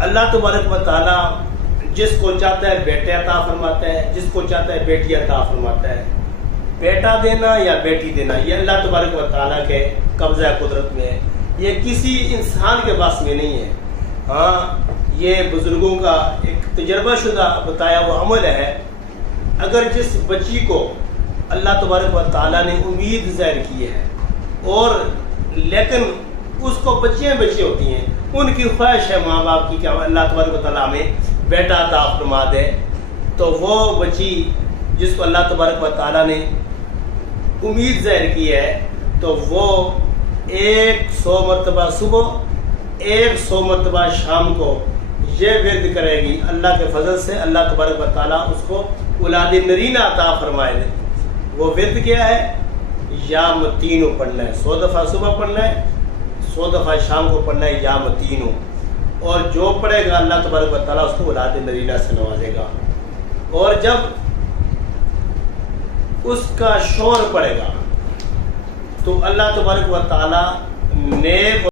اللہ تبارک و تعالیٰ جس کو چاہتا ہے بیٹے عطا فرماتا ہے، جس کو چاہتا ہے بیٹی عطا فرماتا ہے۔ بیٹا دینا یا بیٹی دینا یہ اللہ تبارک و تعالیٰ کے قبضہ قدرت میں ہے، یہ کسی انسان کے پاس میں نہیں ہے۔ ہاں، یہ بزرگوں کا ایک تجربہ شدہ بتایا ہوا عمل ہے۔ اگر جس بچی کو اللہ تبارک و تعالیٰ نے امید ظاہر کی ہے اور لیکن اس کو بچیاں ہوتی ہیں، ان کی خواہش ہے ماں باپ کی کہ اللہ تبارک و تعالیٰ ہمیں بیٹا عطا فرما دے، تو وہ بچی جس کو اللہ تبارک و تعالیٰ نے امید ظاہر کی ہے تو وہ 100 مرتبہ صبح 100 مرتبہ شام کو یہ ورد کرے گی۔ اللہ کے فضل سے اللہ تبارک و تعالیٰ اس کو اولاد نرینہ عطا فرمائے دے۔ وہ ورد کیا ہے؟ یا متینو پڑھنا ہے، 100 دفعہ صبح پڑھنا ہے، 100 دفعہ شام کو پڑھنا ہے، یا متینو، اور جو پڑھے گا اللہ تبارک و تعالیٰ اس کو اولاد نرینہ سے نوازے گا۔ اور جب اس کا شوہر پڑھے گا تو اللہ تبارک و تعالیٰ نیک